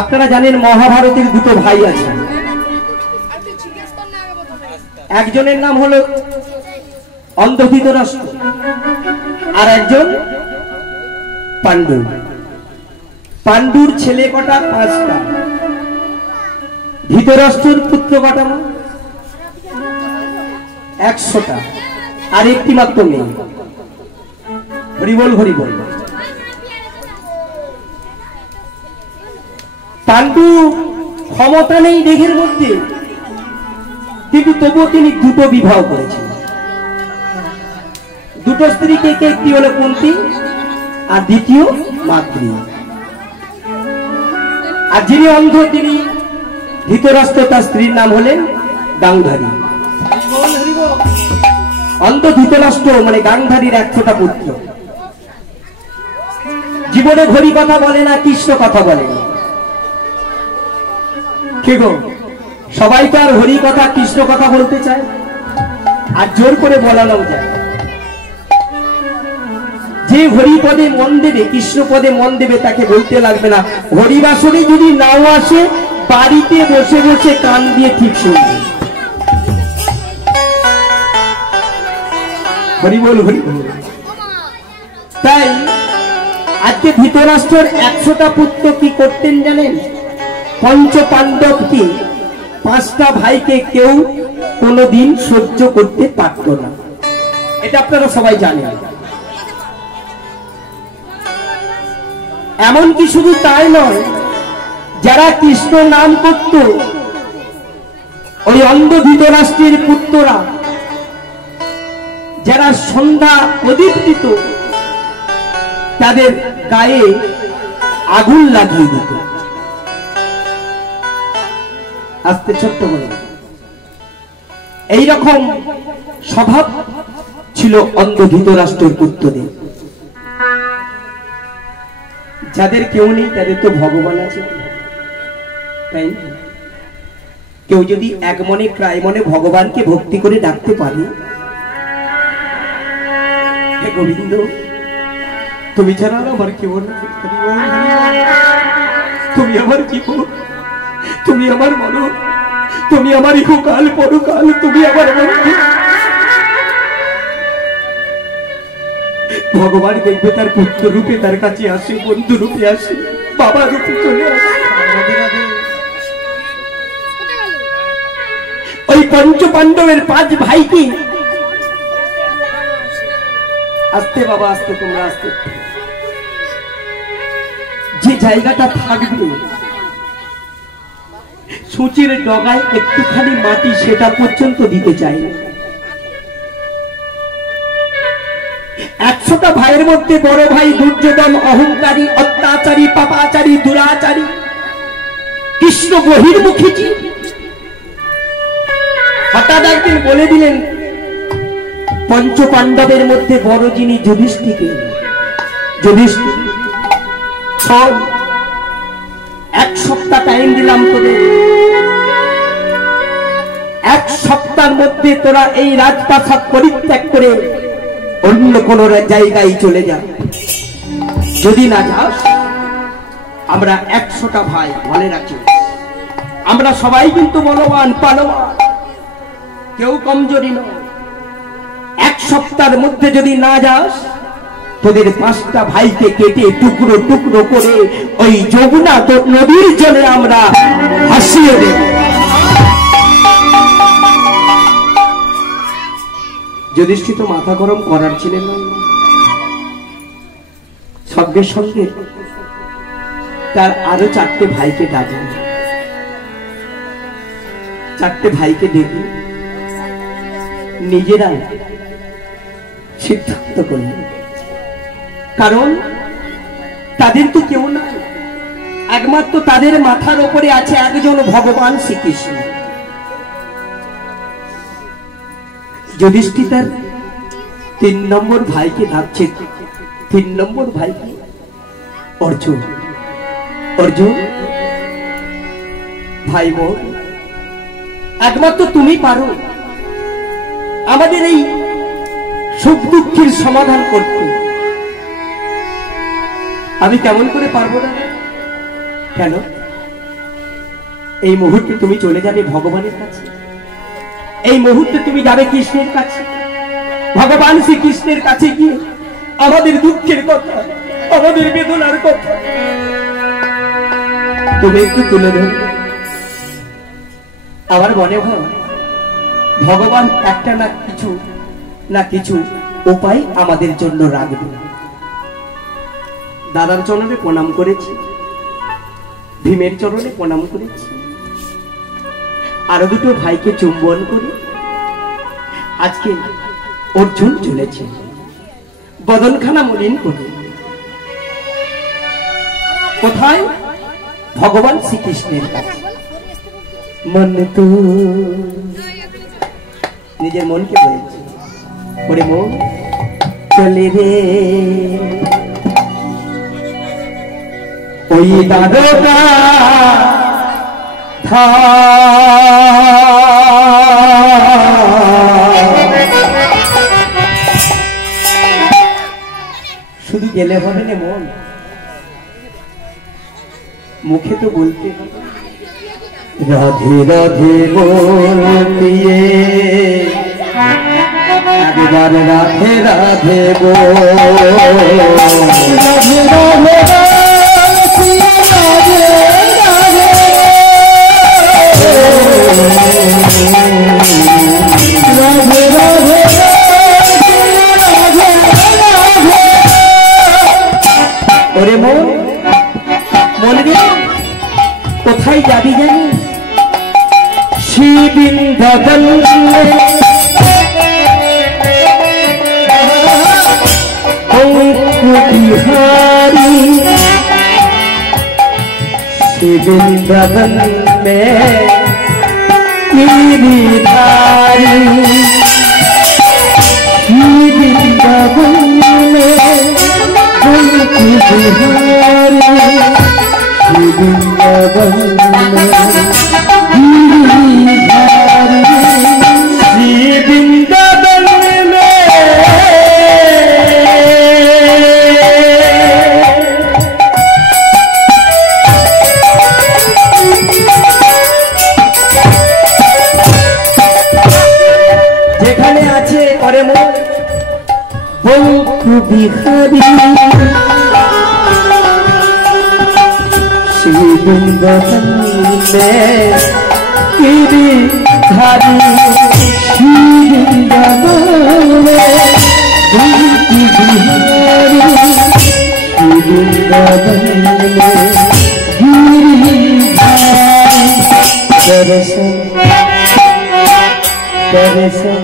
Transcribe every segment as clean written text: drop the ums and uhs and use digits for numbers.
আপনারা জানেন মহাভারতের দুটো ভাই আছে, একজনের নাম হলো অন্ধ ধৃতরাষ্ট্র আর একজন পাণ্ডু। পাণ্ডুর ছেলে কটা? 5টা। ধৃতরাষ্ট্রের পুত্র কটা? 100টা। আর একটি মাত্র নেই। হরিবল হরিবল। পাণ্ডু ক্ষমতা নেই দেহের মধ্যে, কিন্তু তবুও তিনি দুটো বিবাহ করেছেন। দুটো স্ত্রীকে, একটি হলো কুন্তী আর দ্বিতীয় মাতৃ। আর যিনি অন্ধ তিনি ধৃতরাষ্ট্র, তার স্ত্রীর নাম হলেন গান্ধারী। অন্ধ ধৃতরাষ্ট্র মানে গান্ধারীর 100টা পুত্র। জীবনে হরি কথা বলে না, কৃষ্ণ কথা বলে না। কে গো? সবাই তো আর হরি কথা কৃষ্ণ কথা বলতে চায়, আর জোর করে বলানো যায়। যে হরি পদে মন দেবে, কৃষ্ণ পদে মন দেবে, তাকে বলতে লাগবে না। হরিবাসরে যদি নাও আসে, বাড়িতে বসে বসে কান দিয়ে ঠিক শুনবে। হরি বল হরি বল। তাই আজকে ধৃতরাষ্ট্রের 100টা পুত্র কি করতেন জানেন? পঞ্চ পাণ্ডবকে, 5টা ভাইকে কেউ কোনোদিন সহ্য করতে পারত না। এটা আপনারা সবাই জানেন। এমনকি শুধু তাই নয়, যারা কৃষ্ণ নাম করত, ওই অন্ধ ধৃতরাষ্ট্রের পুত্ররা যারা সন্ধ্যা প্রদীপ দিত, তাদের গায়ে আগুন লাগিয়ে দিত। আস্তে ছোট্ট বলে এইরকম স্বভাব ছিল অন্ধ ধৃতরাষ্ট্রের পুত্রদের। যাদের কেউ নেই তাদের তো ভগবান আছে, তাই কেউ যদি এক মনে প্রায় মনে ভগবানকে ভক্তি করে ডাকতে পারে, হে গোবিন্দ তুমি ছাড়া আমার কেউ নেই, তুমি আমার জীবন, তুমি আমার মরণ, তুমি আমার ইহকাল পরকাল, তুমি আমার বন্ধু। ভগবান দেখবে তার পুত্র রূপে তার কাছে আসে, বন্ধু রূপে আসে, বাবা রূপে চলে আসে। ওই পঞ্চ পাণ্ডবের 5 ভাইকে, আস্তে বাবা আস্তে, তোমরা আস্তে, যে জায়গাটা থাকবে সূচির ডগায় একটুখানি মাটি, সেটা পর্যন্ত দিতে চাই না। 100টা ভাইয়ের মধ্যে বড় ভাই দুর্যোধন অহংকারী, অত্যাচারী, পাপাচারী, দুরাচারী, কৃষ্ণ বহির্মুখী। হঠাৎ একদিন বলে দিলেন, পঞ্চ পাণ্ডবের মধ্যে বড় যিনি যুধিষ্ঠির, যুধিষ্ঠির চল 1 সপ্তাহ টাইম দিলাম তোদের, 1 সপ্তাহের মধ্যে তোরা এই রাজপ্রাসাদ পরিত্যাগ করে অন্য কোন জায়গায় চলে যা। যদি না যাস, আমরা 100টা ভাই, মনে রাখি আমরা সবাই কিন্তু বলবান, পালোয়ান, কেউ কমজোরি নয়। 1 সপ্তাহের মধ্যে যদি না যাস, তোদের 5টা ভাইকে কেটে টুকরো টুকরো করে ওই যমুনা নদীর জলে আমরা ভাসিয়ে দেব। যুধিষ্ঠির তো মাথা গরম করার ছিলেন না, সঙ্গে সঙ্গে তার আরো 4টে ভাইকে ডাকেন। 4টে ভাইকে ডেকে নিজেরা সিদ্ধান্ত করলেন, কারণ তাদের তো কেউ নাই, একমাত্র তাদের মাথার উপরে আছে একজন ভগবান শ্রীকৃষ্ণ। যুধিষ্ঠির তার 3 নম্বর ভাইকে ডাকছে। 3 নম্বর ভাইকে অর্জুন। অর্জুন ভাই মোর, একমাত্র তুমি পারো আমাদের এই সুখ দুঃখের সমাধান করতে। আমি কেমন করে পারবো না? কেন? এই মুহূর্তে তুমি চলে যাবে ভগবানের কাছে, এই মুহূর্তে তুমি যাবে কৃষ্ণের কাছে। ভগবান শ্রীকৃষ্ণের কাছে গিয়ে আমাদের দুঃখের কথা, আমাদের বেদনার কথা তুমি একটু তুলে ধরবে। আমার মনে হয় ভগবান একটা না কিছু উপায় আমাদের জন্য রাখবে। দাদার চরণে প্রণাম করেছি, ভীমের চরণে প্রণাম করেছি, আরো দুটো ভাইকে চুম্বন করে আজকে অর্জুন চলেছে বদনখানা মলিন করে। কোথায়? ভগবান শ্রীকৃষ্ণের কাছে। মন তো নিজের মনকে বলেছে, ওরে মন চলে রে ওই দাদা শুধু গেলে হবে না মন, মুখে তো বলতে রাধে রাধে বলিয়ে একবার রাধে রাধে রাধে রাধে ওরে মন, মনে রে কোথায় যাবি জানি? শ্রীবৃন্দাবন বিহারি, श्रीवृंदावन में गिरिधारी, श्रीवृंदावन में बिहारी, श्रीवृंदावन में गिरिधारी, श्रीवृंदावन में बिहारी, श्रीवृंदावन में गिरिधारी, श्रीवृंदावन में बिहारी, श्रीवृंदावन में गिरिधारी। दर्शन दर्शन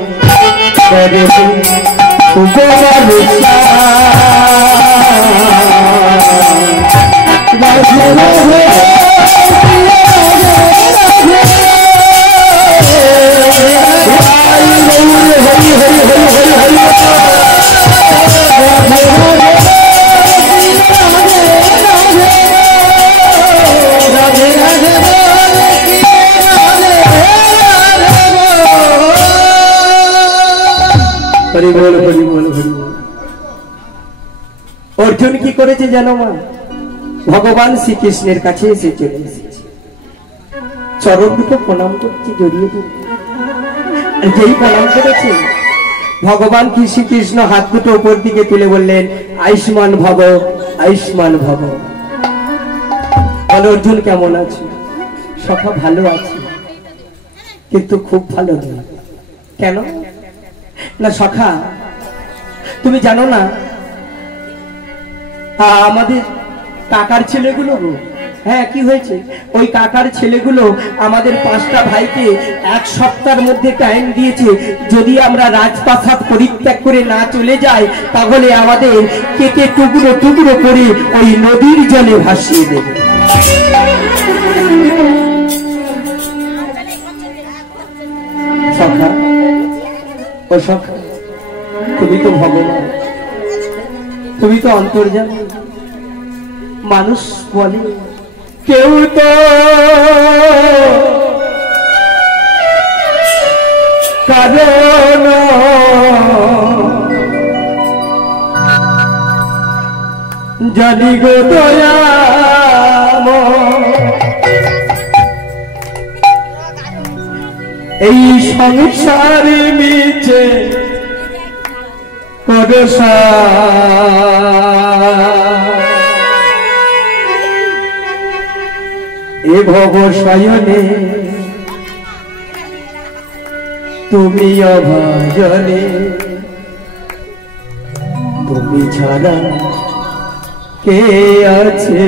दर्शन अर्जुन की करेছে জানো মা? ভগবান শ্রীকৃষ্ণের কাছে এসে চলে এসেছে, চরণ দুটো প্রণাম করছে, জড়িয়ে ধরে। আর যেই প্রণাম করেছে ভগবান শ্রীকৃষ্ণ হাত দুটো উপর দিকে তুলে বললেন, আয়ুষ্মান ভব, আয়ুষ্মান ভব। বলো অর্জুন কেমন আছে? সখা ভালো আছে, কিন্তু খুব ভালো নেই। কেন না সখা, তুমি জানো না আমাদের কাকার ছেলেগুলো, হ্যাঁ কি হয়েছে, ওই কাকার ছেলেগুলো আমাদের 5টা ভাইকে 1 সপ্তাহের মধ্যে টাইম দিয়েছে, যদি আমরা রাজপ্রাসাদ পরিত্যাগ করে না চলে যাই তাহলে আমাদের কেটে টুকরো টুকরো করে ওই নদীর জলে ভাসিয়ে দেবে। সখা, ও সখা, তুমি তো ভগবান, তুমি তো অন্তর্যামী। মানুষ বলে কেউ তো কারণ জানি গো দয়াম, এই সংসারে মিছে করসা এ ভব শয়নে তুমি অভজনে তুমি ছাড়া কে আছে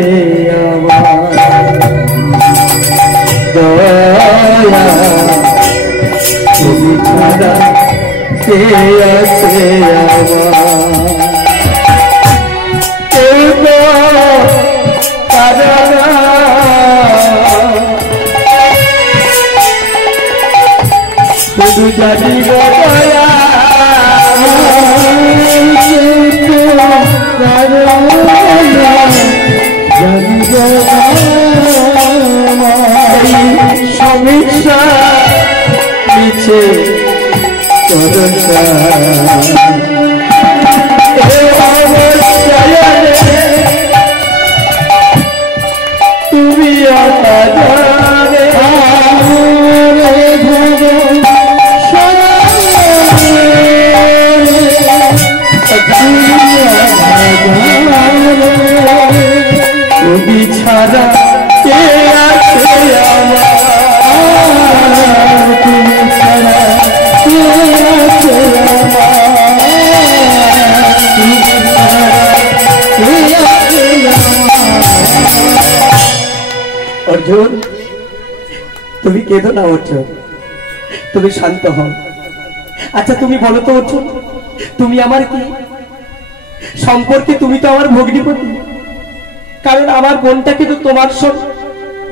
আমার দয়া তুমি ছাড়া কে আছে আমার শুধু জানিব দয়া সমস্যা মিছে তুমি তুমি ছাড়া কে আছে আমার তুমি ছাড়া কে আছে অর্জুন তুমি কেঁদো না অর্জুন তুমি শান্ত হও আচ্ছা তুমি বলো তো অর্জুন তুমি আমার কি সম্পর্কে তুমি তো আমার ভগ্নিপতি কারণ আমার বোনটাকে তো তোমার সঙ্গে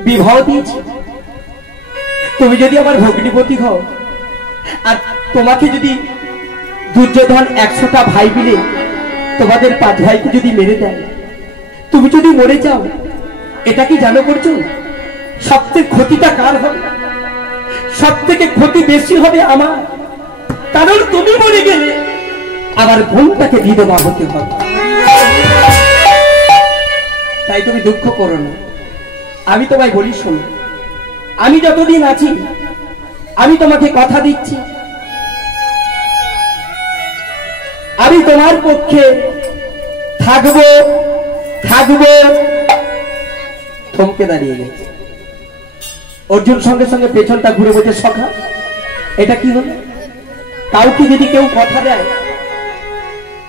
বিবাহ দিয়েছি তুমি যদি আমার ভগ্নিপতি হও আর তোমাকে যদি দুর্যোধন 100টা ভাই মিলে তোমাদের 5 ভাইকে যদি মেরে দেয় তুমি যদি মরে যাও এটা কি জানো করছো সবথেকে ক্ষতিটা কার হবে সবথেকে ক্ষতি বেশি হবে আমার কারণ তুমি মরে গেলে আমার বোনটাকে বিধবা হতে হবে তাই তুমি দুঃখ করো না আমি তোমায় বলি শোনো আমি যতদিন আছি আমি তোমাকে কথা দিচ্ছি আমি তোমার পক্ষে থাকবো থাকবো থমকে দাঁড়িয়ে গেছে অর্জুন সঙ্গে সঙ্গে পেছনটা ঘুরে বসে সখা এটা কি হলো কাউকে যদি কেউ কথা দেয়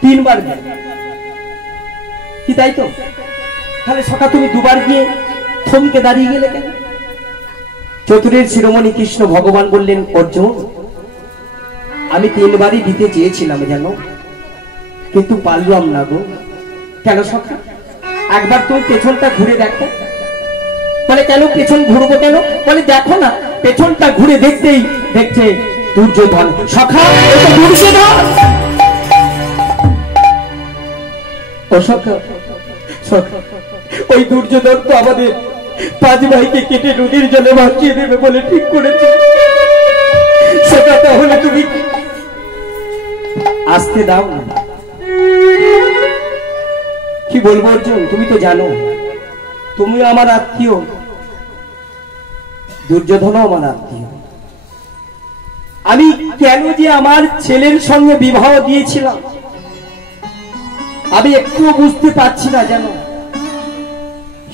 3 বার দেয় কি তাই তো তাহলে সখা তুমি 2 বার গিয়ে থমকে দাঁড়িয়ে গেলে কেন চতুরের শিরোমণি কৃষ্ণ ভগবান বললেন অর্জুন আমি 3 বারই দিতে চেয়েছিলাম জানো কিন্তু পারলাম না গো কেন সখা একবার তুমি পেছনটা ঘুরে দেখো বলে কেন পেছন ঘুরবো কেন বলে দেখো না পেছনটা ঘুরে দেখতেই দেখছে দুর্যোধন সখা এটা দুর্যোধন ও সখা সখা ওই দুর্যোধন তো আমাদের 5 ভাইকে কেটে নদীর জলে ভাসিয়ে দেবে বলে ঠিক করেছে সেটা তাহলে তুমি আসতে দাও না কি বলবো অর্জুন তুমি তো জানো তুমিও আমার আত্মীয় দুর্যোধনও আমার আত্মীয় আমি কেন যে আমার ছেলের সঙ্গে বিবাহ দিয়েছিলাম আমি একটুও বুঝতে পারছি না জানো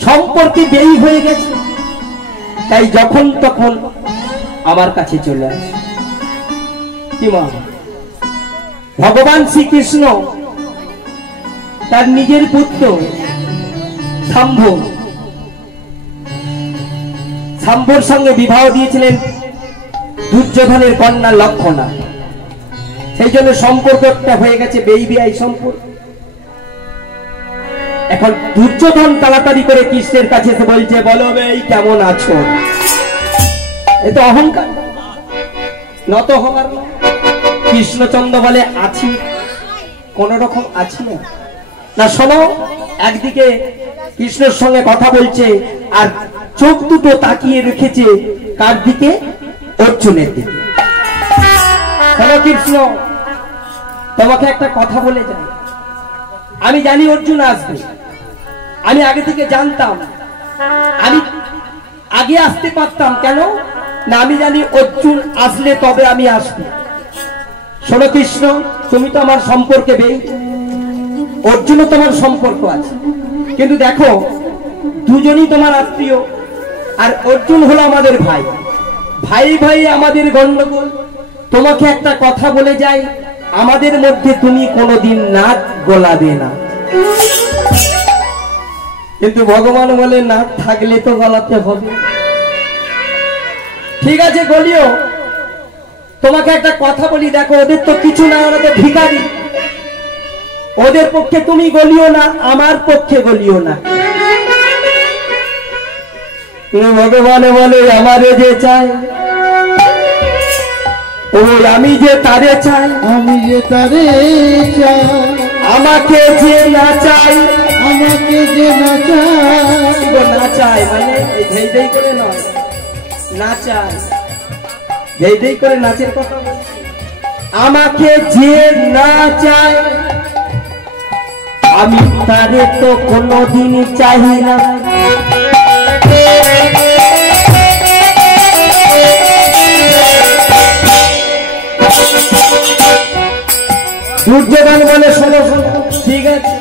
সম্পর্কে দেরি হয়ে গেছে তাই যখন তখন আমার কাছে চলে আসে কি মা ভগবান শ্রীকৃষ্ণ তার নিজের পুত্র শাম্ভর সঙ্গে বিবাহ দিয়েছিলেন দুর্যোধনের কন্যা লক্ষণা সেই জন্য সম্পর্কটা হয়ে গেছে বেইবিয়াই সম্পর্ক এখন দুর্যোধন তাড়াতাড়ি করে কৃষ্ণের কাছে এসে বলছে বলো বেই কেমন আছো এ তো অহংকার নত হবার না কৃষ্ণচন্দ্র বলে আছি কোন রকম আছি না না শোনো একদিকে কৃষ্ণের সঙ্গে কথা বলছে আর চোখ দুটো তাকিয়ে রেখেছে কার দিকে অর্জুনের দিকে শোনো কৃষ্ণ তোমাকে একটা কথা বলে যাই আমি জানি অর্জুন আসবে আমি আগে থেকে জানতাম আমি আগে আসতে পারতাম কেন না আমি জানি অর্জুন আসলে তবে আমি আসবো। শোনো কৃষ্ণ, তুমি তো আমার সম্পর্কে বেই, অর্জুনও তোমার সম্পর্ক আছে, কিন্তু দেখো দুজনই তোমার আত্মীয়, আর অর্জুন হলো আমাদের ভাই, ভাই ভাই আমাদের গন্ডগোল। তোমাকে একটা কথা বলে যাই, আমাদের মধ্যে তুমি কোনোদিন নাক গলাবে না। কিন্তু ভগবান বলে নাক থাকলে তো গলাতে হবে। ঠিক আছে গলিও, তোমাকে একটা কথা বলি, দেখো ওদের তো কিছু না, ওরা তো ভিখারি, ওদের পক্ষে তুমি গলিও না, আমার পক্ষে গলিও না। ভগবান বলে আমারে যে চাই, ওই আমি যে তারে চাই, আমি যে তারে চাই, আমাকে যে না চাই, আমাকে যে না চাই, না চাই মানে ধেই ধেই করে নয়, না চাই ধেই ধেই করে নাচের কথা বলছি। আমাকে যে না চাই আমি তারে তো কোনোদিন চাই না। দুর্যোধন বলে শোনো শোনো, ঠিক আছে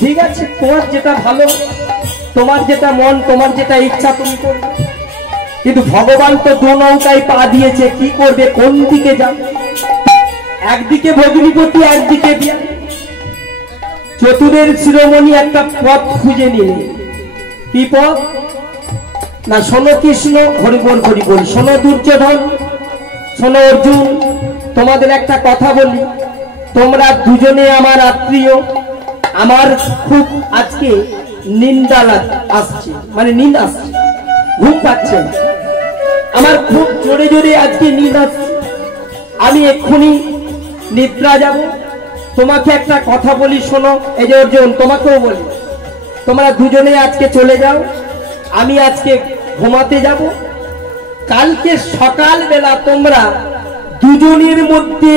ঠিক আছে, তোমার যেটা ভালো, তোমার যেটা মন, তোমার যেটা ইচ্ছা তুমি করবে, কিন্তু ভগবান তো দু নৌকায় পা দিয়েছে, কি করবে, কোন দিকে যাবে? একদিকে ভগ্নিপতি, একদিকে বিয়া। চতুরের শিরোমণি একটা পথ খুঁজে নিলে, কি পথ না? শোনো কৃষ্ণ, হরিবল হরিবল, শোনো দুর্যোধন, শোনো অর্জুন, তোমাদের একটা কথা বলি, তোমরা দুজনে আমার আত্মীয়, আমার খুব আজকে নিন্দা আসছে, মানে নিন্দা আসছে, ঘুম পাচ্ছে, আমার খুব জোরে জোরে আজকে নিন্দা আসছে, আমি এক্ষুনি নিদ্রা যাব। তোমাকে একটা কথা বলি শোনো, এই যে অর্জুন তোমাকেও বলি, তোমরা দুজনে আজকে চলে যাও, আমি আজকে ঘুমাতে যাব। কালকে সকাল বেলা তোমরা দুজনের মধ্যে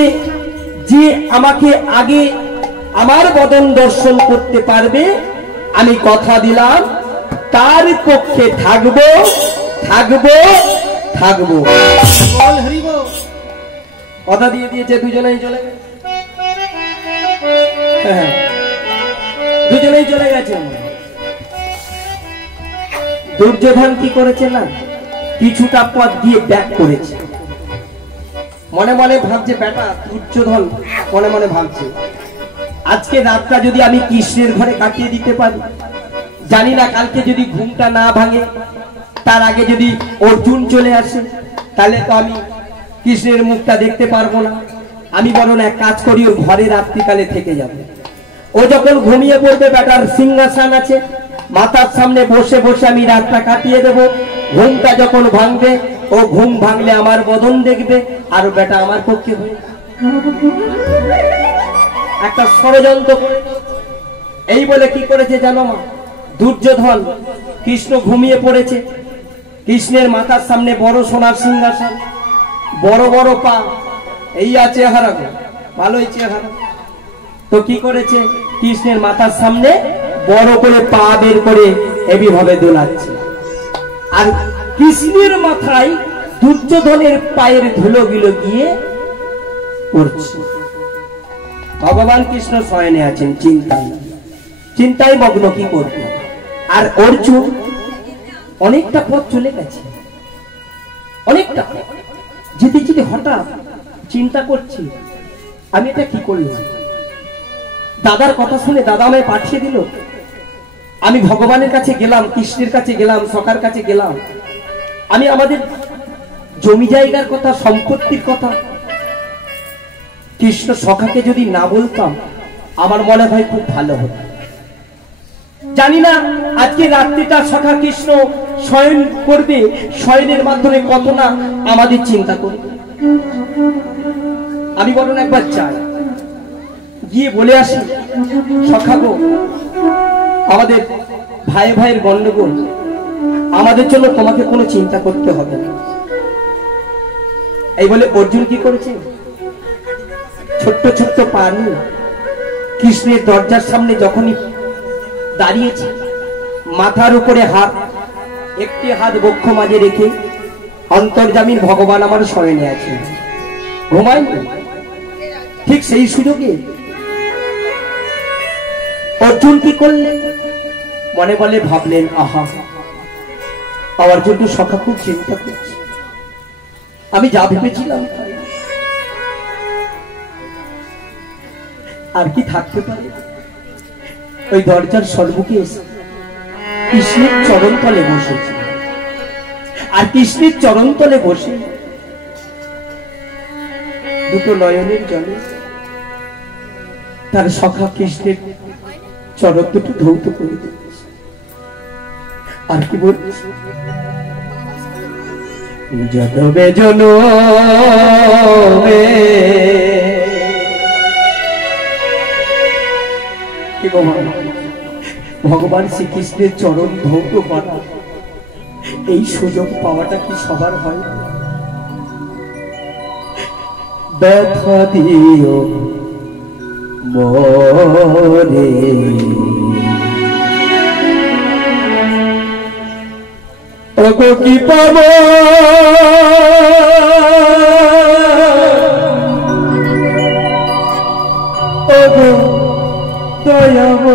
যে আমাকে আগে আমার বদন দর্শন করতে পারবে, আমি কথা দিলাম তার পক্ষে থাকবো থাকবো থাকবো। কথা দিয়ে দিয়েছে, দুজনেই চলে গেছে। হ্যাঁ, দুজনেই চলে গেছে। দুর্যোধন কি করেছে না, কিছুটা পথ দিয়ে ব্যাক করেছে, মনে মনে ভাবছে, বেটা দুর্যোধন মনে মনে ভাবছে আজকে রাতটা যদি আমি কৃষ্ণের ঘরে কাটিয়ে দিতে পারি, জানি না কালকে যদি ঘুমটা না ভাঙে, তার আগে যদি অর্জুন চলে আসে, তাহলে তো আমি কৃষ্ণের মুখটা দেখতে পারবো না। আমি বরং এক কাজ করি, ওর ঘরে রাত্রিকালে থেকে যাব। ও যখন ঘুমিয়ে পড়বে, বেটার সিংহাসন আছে, মাথার সামনে বসে বসে আমি রাতটা কাটিয়ে দেব। ঘুমটা যখন ভাঙবে, ও ঘুম ভাঙলে আমার বদন দেখবে, আর বেটা আমার পক্ষে হয়ে একটা ষড়যন্ত্র করে। এই বলে কি করেছে জানো মা? দুর্যোধন, কৃষ্ণ ঘুমিয়ে পড়েছে, কৃষ্ণের মাথার সামনে বড় সোনার সিংহাসন, বড় বড় পা, এই আছে চেহারা, ভালোই চেহারা। তো কি করেছে, কৃষ্ণের মাথার সামনে বড় করে পা বের করে এইভাবে দোলাচ্ছে, আর কৃষ্ণের মাথায় দুর্যোধনের পায়ের ধুলোগুলো গিয়ে পড়ছে। ভগবান কৃষ্ণ শয়নে আছেন, চিন্তায় মগ্ন, কি করবে। আর অর্জুন অনেকটা পথ চলে গেছে, অনেকটা যেতে যেতে হঠাৎ চিন্তা করছি, আমি এটা কি করলাম। দাদার কথা শুনে দাদা আমায় পাঠিয়ে দিল, আমি ভগবানের কাছে গেলাম, কৃষ্ণের কাছে গেলাম, সখার কাছে গেলাম, আমি আমাদের জমি জায়গার কথা, সম্পত্তির কথা কৃষ্ণ সখাকে যদি না বলতাম, আমার মনে হয় খুব ভালো হতো। জানি না আজকে রাত্রিটা সখা কৃষ্ণ শয়ন করবে, শয়নের মাধ্যমে কত না আমাদের চিন্তা করবে। আমি বলুন একবার চাই, গিয়ে বলে আসি, সখা গো, আমাদের ভাই ভাইয়ের গন্ডগোল, আমাদের জন্য তোমাকে কোনো চিন্তা করতে হবে না। এই বলে অর্জুন কি করেছে, ছোট্ট ছোট্ট পা নিয়ে কৃষ্ণের দরজার সামনে যখনই দাঁড়িয়েছে, মাথার উপরে হাত, একটি হাত বক্ষ মাঝে রেখে অন্তর্যামীর ভগবান আমার শয়নে আছে, ঘুমাই। ঠিক সেই সুযোগে অর্জুন কি করলেন? মনে বলে ভাবলেন, আহা, আমার জন্য সখা খুব চিন্তা করছে, আমি যা ভেবেছিলাম আর কি থাকতে পারে। ওই দরজার সর্বকে এসে কৃষ্ণের চরণ তলে বসেছে, আর কৃষ্ণের চরণ তলে বসে দুটো নয়নের জলে তার সখা কৃষ্ণের চরণ দুটো ধৌত করে দিয়েছে। আর কি বলছে? জনমে জনমে ভগবান শ্রীকৃষ্ণের চরণ ধৌত করা, এই সুযোগ পাওয়াটা কি সবার হয়? ব্যথা দিও মরে ওগো কি পাবো ওগো দয়াব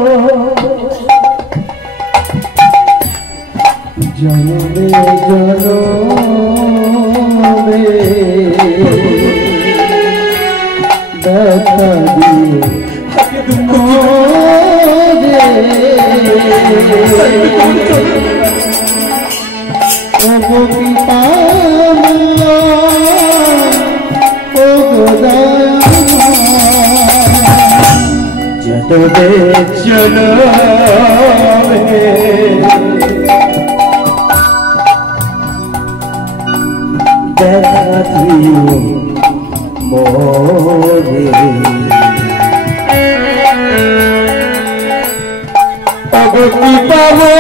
জনমে জনমে ব্যথা দিয়ে ওগো কি পাবো ওগো দয়াময় জনমে জনমে ব্যথা দিও মোরে ওগো কি পাবো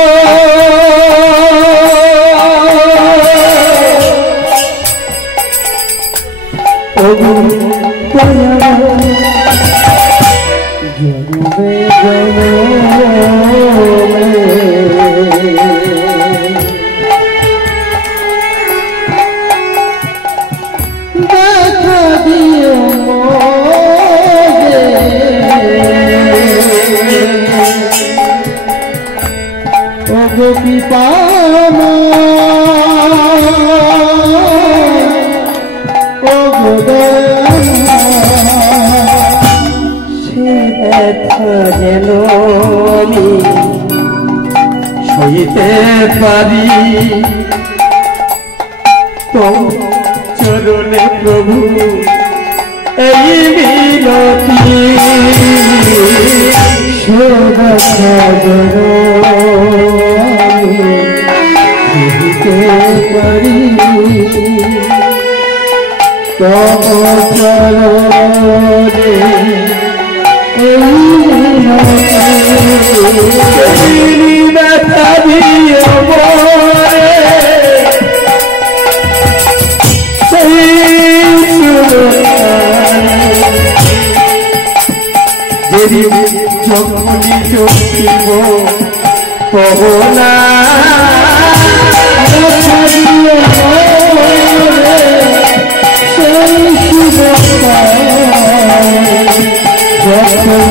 ওগো দয়াময় জনমে জনমে ব্যথা দিও মোরে ওগো কি পাবো ওগো দয়াময় ব্যথা যেন আমি সইতে পারি তোর চরণে প্রভু এই মিনতি ব্যথা যেন আমি সইতে পারি তব চরণে ব্যথা দিও মোরে যেদিন যখনই চোখিব পবনা যখন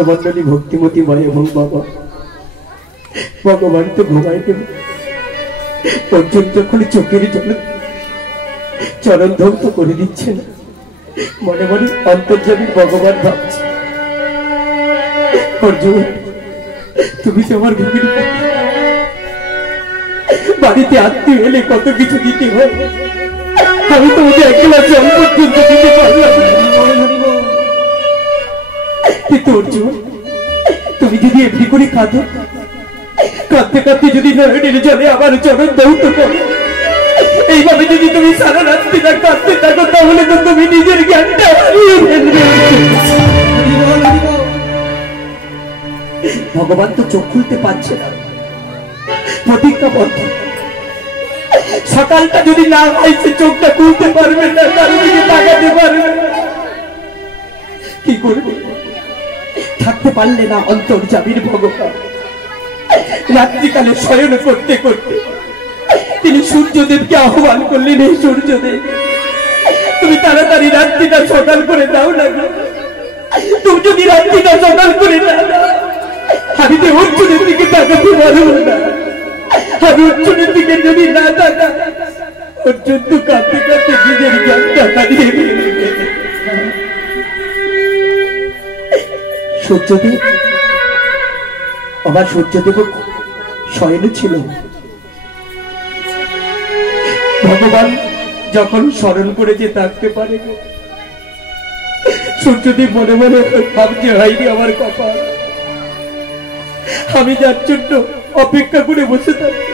ভক্তমণ্ডলী ভক্তিমতী ময় এবং বাবা ভগবান তো ঘুমাই দেব অর্জুন যখন চোখের জলে চরণ ধ্বংস করে দিচ্ছেন মনে মনে অন্তর্যামী ভগবান ভাবছে অর্জুন তুমি তো আমার ভূমির বাড়িতে আত্মীয় এলে কত কিছু দিতে হয় আমি তোমাকে একলা জল পর্যন্ত দিতে পারলাম কিন্তু অর্জুন তুমি যদি এমনি করে কাঁদো কাঁদতে কাঁদতে যদি নয়নের জলে আমার চরণ দৌত করো এইভাবে যদি তুমি সারা রাত্রিটা কাঁদতে থাকো তাহলে তো তুমি নিজের জ্ঞানটা হারিয়ে ফেলবে ভগবান তো চোখ খুলতে পারছে না প্রতিজ্ঞাবদ্ধ সকালটা যদি না হয় সে চোখটা খুলতে পারবে না তার দিকে তাকাতে পারবে কি করবে থাকতে পারলে না অন্তর্যামীর ভগবান রাত্রিকালে শয়ন করতে করতে তিনি সূর্যদেবকে আহ্বান করলেন এই সূর্যদেব তুমি তাড়াতাড়ি রাত্রিটা সকাল করে দাও না তুমি যদি রাত্রিটা সকাল করে দাও আমি তো অর্জুনের দিকে তাকাতে পারবো না আমি অর্জুনের দিকে যদি না তাকা অর্জুন তো কাঁদতে কাঁদতে নিজের জ্ঞানটা হারিয়ে ফেলবে সূর্যদেব আবার সূর্যদেব শয়ন ছিল ভগবান যখন স্মরণ করেছে থাকতে পারে সূর্যদেব মনে মনে ভাবছে হয়নি আমার কপাল আমি যার জন্য অপেক্ষা করে বসে থাকি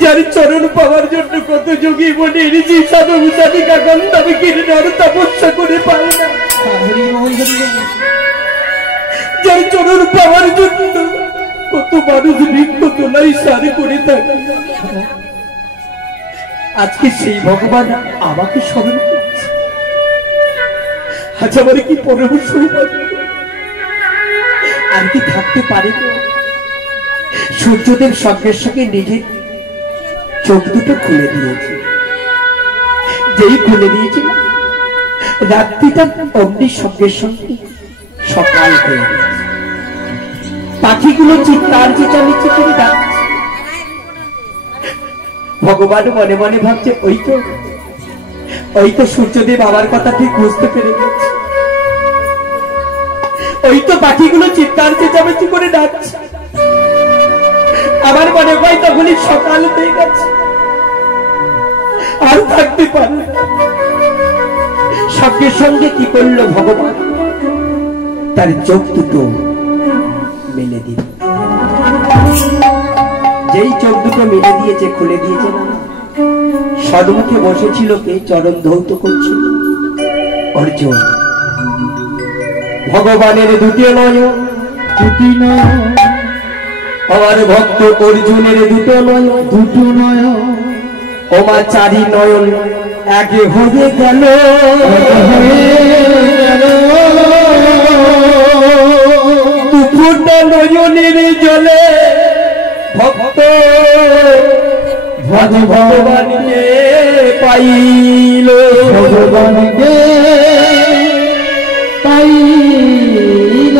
যার চরণ পাওয়ার জন্য কত যোগী মনে এনেছি সাধু সাধিকা গন্ধাবে কিনে নর তপস্যা করে পাই না যার চরণ পাওয়ার জন্য কত মানুষ বৃক্ষ তোলাই সারি করে থাকে আজকে সেই ভগবান আমাকে স্মরণ করছে আজ আমার কি পরম সৌভাগ্য আর কি থাকতে পারে সূর্যদেব সঙ্গের সঙ্গে নিজের চোখ দুটো খুলে দিয়েছে যেই খুলে দিয়েছে রাত্রিটা অমনি সঙ্গের সঙ্গে সকাল হয়ে গেছে পাখিগুলো চিৎকার চেঁচামেচি করে ডাকছে ভগবান মনে মনে ভাবছে ওই তো সূর্যদেব আমার কথা ঠিক বুঝতে পেরে গেছে ওই তো পাখিগুলো চিৎকার চেঁচামেচি করে ডাকছে আমার মনে হয় তখনই সকাল হয়ে গেছে আর থাকতে পারে সঙ্গে সঙ্গে কি করলো ভগবান তার চোখ দুটো মেলে দিল যেই চোখ দুটো মেলে দিয়েছে খুলে দিয়েছে না সন্মুখে বসেছিল কে চরণ ধৌত করছিল অর্জুন ভগবানের দুটি নয় আমার ভক্ত অর্জুনের দুটো নয় ওমা চারি নয়ন আগে হয়ে গেল দুপুরটা নয়নের জলে ভক্ত ভগবানকে পাইল ভগবানকে পাইল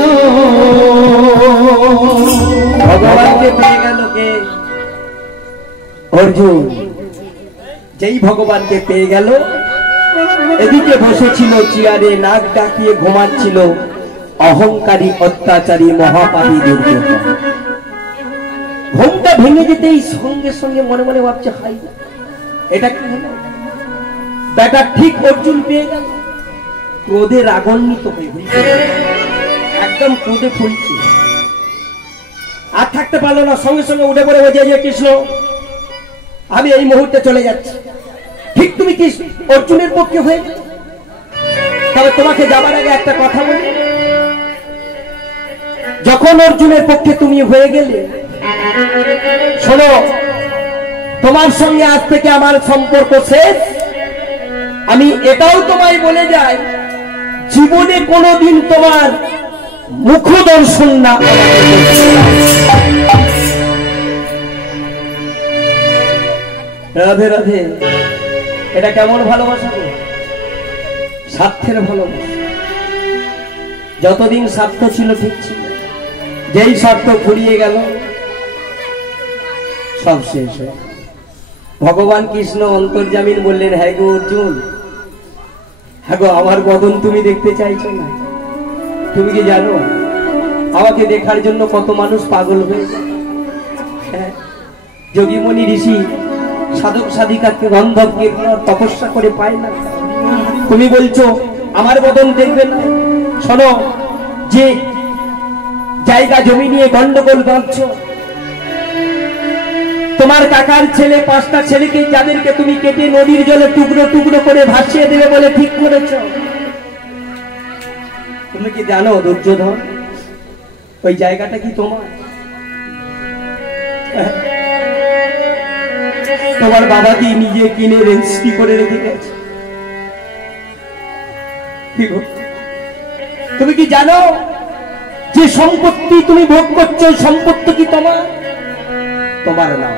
ভগবানকে পেয়ে গেল কে অর্জুন যেই ভগবানকে পেয়ে গেল এদিকে বসেছিল চেয়ারে নাক ডাকিয়ে ঘুমাচ্ছিল অহংকারী অত্যাচারী মহাপাপী দুর্যোধন ঘুমটা ভেঙে যেতেই সঙ্গে সঙ্গে মনে মনে ভাবছে হাই এটা কি হলো বেটা ঠিক অর্জুন পেয়ে গেল ক্রোধে রাগান্বিত হয়ে একদম ক্রোধে ফুলছে আর থাকতে পারলো না সঙ্গে সঙ্গে উঠে পড়ে বলছে যে কৃষ্ণ আমি এই মুহূর্তে চলে যাচ্ছি ঠিক তুমি কি অর্জুনের পক্ষে হয়ে তবে তোমাকে যাবার আগে একটা কথা বলি যখন অর্জুনের পক্ষে তুমি হয়ে গেলে শোনো তোমার সঙ্গে আজ থেকে আমার সম্পর্ক শেষ আমি এটাও তোমায় বলে যাই জীবনে কোনোদিন তোমার মুখ দর্শন না রাধে রাধে এটা কেমন ভালোবাসা স্বার্থের ভালোবাসা যতদিন স্বার্থ ছিল ঠিক ছিল, যেই স্বার্থ ফুরিয়ে গেল সব শেষ হয়ে। ভগবান কৃষ্ণ অন্তর্যামীন বললেন, হ্যাঁ গো অর্জুন, হ্যাঁ গো আমার বদন তুমি দেখতে চাইছো না? তুমি কি জানো আমাকে দেখার জন্য কত মানুষ পাগল হয়ে যায়? হ্যাঁ, যোগীমণি ঋষি সাধক সাধিকাকে গন্ধব তপস্যা করে পায় না, তুমি বলছো আমার বদন দেখবে না? শোনো, যে জায়গা জমি নিয়ে গন্ডগোল করছো, তোমার কাকার ছেলে 5টা ছেলেকে যাদেরকে তুমি কেটে নদীর জলে টুকরো টুকরো করে ভাসিয়ে দেবে বলে ঠিক করেছ, তুমি কি জানো দুর্যোধন ওই জায়গাটা কি তোমার? তোমার বাবা কি নিজে কিনে রেজিস্ট্রি করে রেখে গেছে? তুমি কি জানো যে সম্পত্তি তুমি ভোগ করছো সম্পত্তি কি তোমার? তোমার না।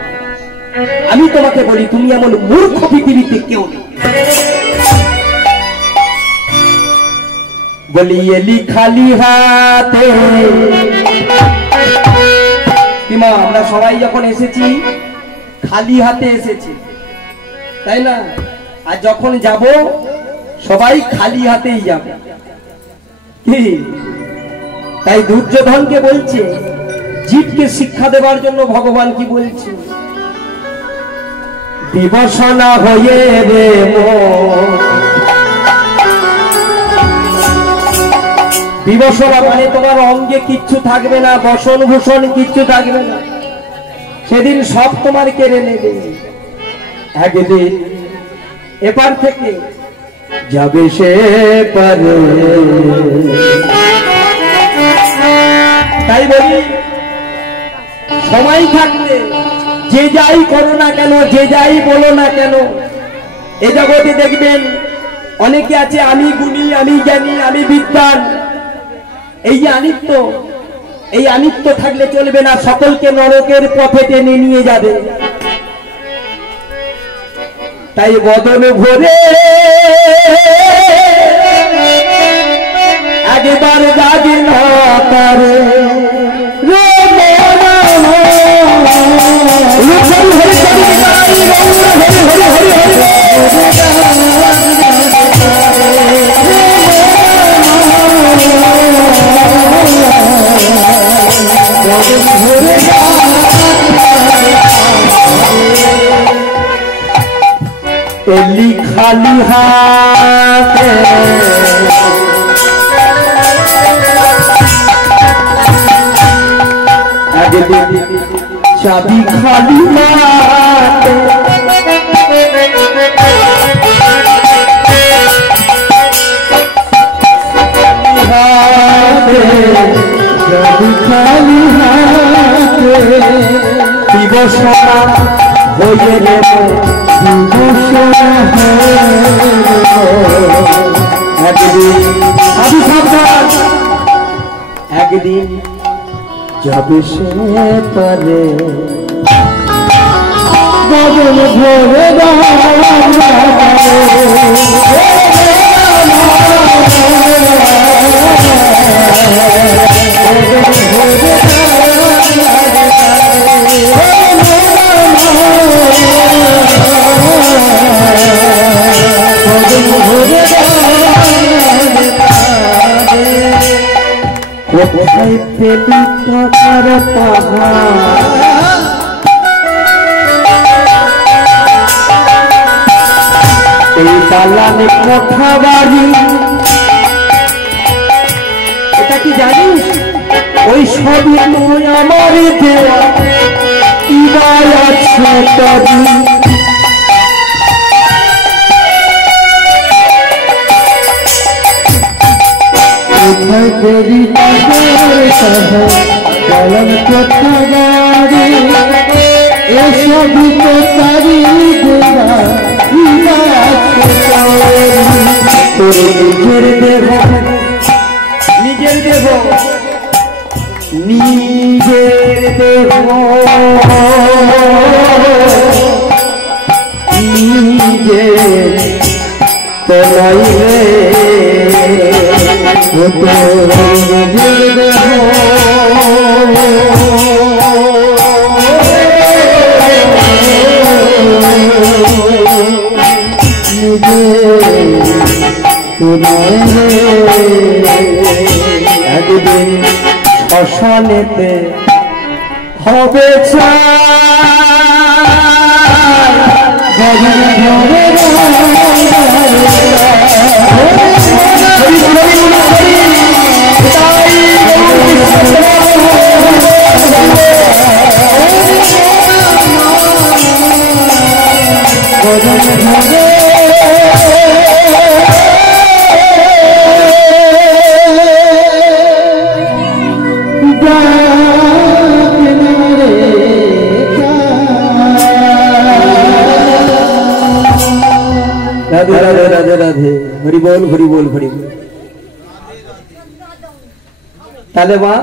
আমি তোমাকে বলি তুমি এমন মূর্খ পৃথিবীতে কেউ নেই। বলি এলি খালি হাতে, কিমা আমরা সবাই যখন এসেছি খালি হাতে এসেছি, তাই না? আর যখন যাব সবাই খালি হাতেই যাবে, কি? তাই দুর্যোধনকে বলছে, জীবকে শিক্ষা দেবার জন্য ভগবান কি বলছে, বিবসনা হয়ে রে বিবসনা মানে তোমার অঙ্গে কিচ্ছু থাকবে না, বসন ভূষণ কিচ্ছু থাকবে না, সেদিন সব তোমার কেড়ে নেবে। একদিন এপার থেকে যাবে সে পারে। তাই বলি সময় থাকতে যে যাই করো না কেন, যে যাই বলো না কেন, এ জগতে দেখবেন অনেকে আছে আমি গুণী, আমি জ্ঞানী, আমি বিদ্বান। এই আনিত্য থাকলে চলবে না, সকলকে নরকের পথে টেনে নিয়ে যাবে। তাই বদন ভরে একবার জাগে না পারে এলি খালি হাতে, চাবি খালি হাতে, চাবি খালি হাতে, বিবসনা হয়ে নেব, একদিন যাবে সে পারে বদন ভরে কোথায় পেলি টাকার পাহাড়, এই দালানে কোঠা বাড়ি, এটা কি জানিস? ওই সবই তুই আমার দেওয়া, ইবার আছে তবি। কোথায় পেলি টাকার পাহাড়, কোথা বাড়ি, এসবই তো তারি দেওয়া, নিজের দেহ, নিজের দেহ, নিজের দেহ, নিজের তো নইলে একদিন শ্মশানেতে হবে রাধে রাধে রাধে রাধে হরি বল হরি বল হরি বল। তাহলে মা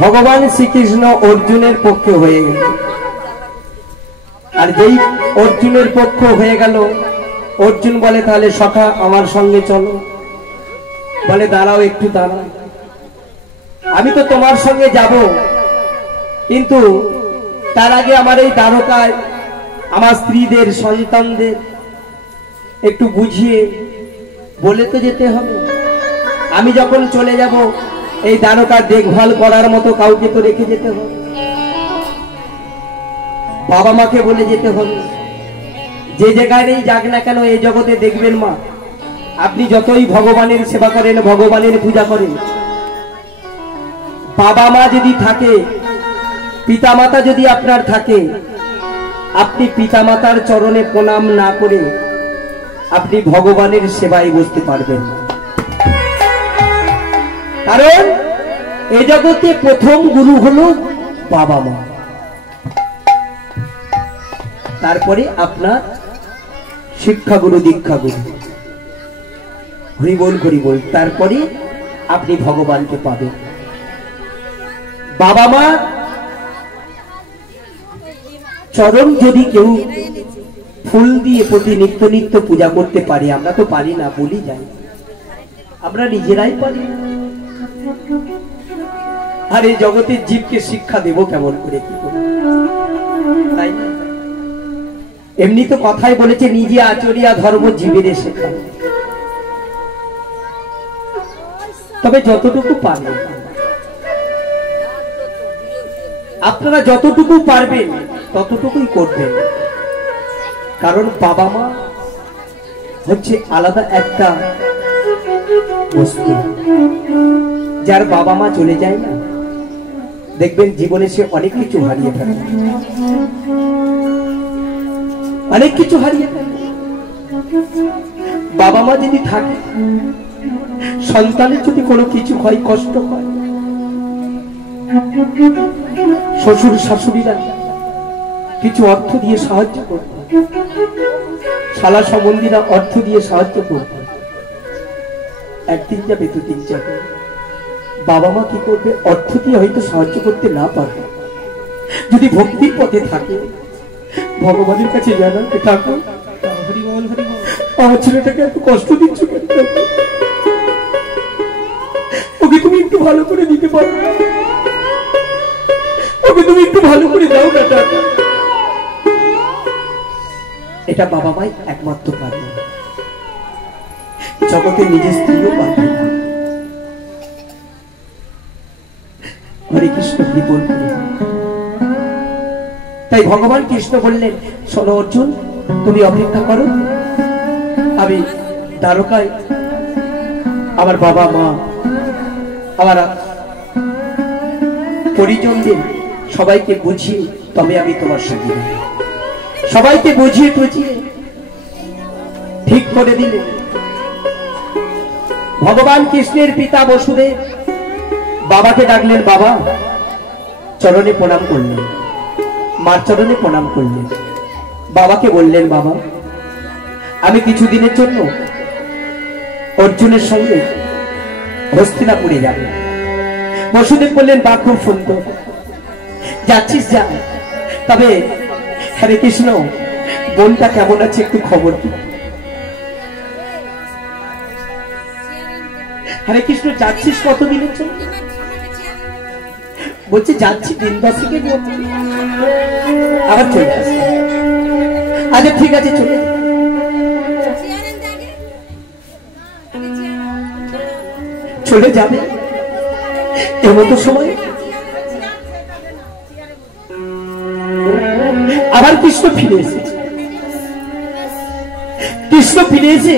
ভগবান শ্রীকৃষ্ণ অর্জুনের পক্ষে হয়ে গেল, আর যেই অর্জুনের পক্ষ হয়ে গেল অর্জুন বলে তাহলে সখা আমার সঙ্গে চলো। বলে দাঁড়াও একটু দাঁড়াও, আমি তো তোমার সঙ্গে যাব, কিন্তু তার আগে আমার এই দ্বারকায় আমার স্ত্রীদের সন্তানদের একটু বুঝিয়ে বলে তো যেতে হবে। আমি যখন চলে যাব এই দ্বারকা দেখভাল করার মতো কাউকে তো রেখে যেতে হবে, বাবা মাকে বলে যেতে হবে। যে জায়গায় যাক না কেন এই জগতে দেখবেন মা, আপনি যতই ভগবানের সেবা করেন, ভগবানের পূজা করেন, বাবা মা যদি থাকে, পিতামাতা যদি আপনার থাকে, আপনি পিতামাতার চরণে প্রণাম না করে আপনি ভগবানের সেবায় বসতে পারবেন না। কারণ এই জগতে প্রথম গুরু হলো বাবা মা, তারপরে আপনার শিক্ষাগুরু দীক্ষাগুরু, হরি বল হরি বল, তারপরে আপনি ভগবানকে পাবেন। বাবা মা চরণ যদি কেউ ফুল দিয়ে প্রতি নিত্য নিত্য পূজা করতে পারে, আমরা তো পারি না, বলি যাই, আমরা নিজেরাই পারি। আর এই জগতের জীবকে শিক্ষা দেব কেমন করে, কি করে? তাই না? এমনি তো কথাই বলেছে, নিজে আচরিয়া ধর্ম জীবের শেখা। তবে যতটুকু পারবেন আপনারা, যতটুকু পারবেন ততটুকুই করবেন। কারণ বাবা মা হচ্ছে আলাদা একটা বস্তু। যার বাবা মা চলে যায় না, দেখবেন জীবনে সে অনেক কিছু হারিয়ে ফেলে, অনেক কিছু হারিয়ে ফেলে। বাবা মা যদি থাকে, সন্তানের যদি কোনো কিছু হয়, কষ্ট হয়, শ্বশুর শাশুড়িরা কিছু অর্থ দিয়ে সাহায্য করবে, শালা সম্বন্ধীরা অর্থ দিয়ে সাহায্য করবে, একদিন যাবে দুদিন যাবে, বাবা মা কি করবে? অর্থ দিয়ে হয়তো সাহায্য করতে না পারবে, যদি ভক্তির পথে থাকে, ভগবানের কাছে জানাতে থাকো, আমার ছেলেটাকে এত কষ্ট দিচ্ছ কেন? ওকে তুমি একটু ভালো করে দিতে পারো, ওকে তুমি একটু ভালো করে দাও না টাকা। এটা বাবা মাই একমাত্র পারবে, জগতে নিজের স্ত্রীও পারবে না। হরে কৃষ্ণ বিপুল। তাই ভগবান কৃষ্ণ বললেন, শোনো অর্জুন, তুমি অপেক্ষা করো, আমি দ্বারকায় আমার বাবা মা, আমার পরিজনদের সবাইকে বুঝিয়ে তবে আমি তোমার সঙ্গে। সবাইকে বুঝিয়ে টুঝিয়ে ঠিক করে দিলে। ভগবান কৃষ্ণের পিতা বসুদেব বাবাকে ডাকলেন, বাবা চরণে প্রণাম করলেন, মার চরণে প্রণাম করলেন। বাবাকে বললেন, বাবা আমি কিছুদিনের জন্য অর্জুনের সঙ্গে হস্তিনাপুরে যাব। বসুদেব বললেন, বা খুব সুন্দর, যাচ্ছিস যা, তবে হরে কৃষ্ণ বোনটা কেমন আছে একটু খবর কি। হরে কৃষ্ণ, যাচ্ছিস কতদিনের জন্য? বলছে যাচ্ছি দিন 10-এর মধ্যে, আবার চলে আসবে। আচ্ছা ঠিক আছে, চলে চলে যাবে। এমতো সময় আবার কৃষ্ণ ফিরে এসেছে। কৃষ্ণ ফিরে এসে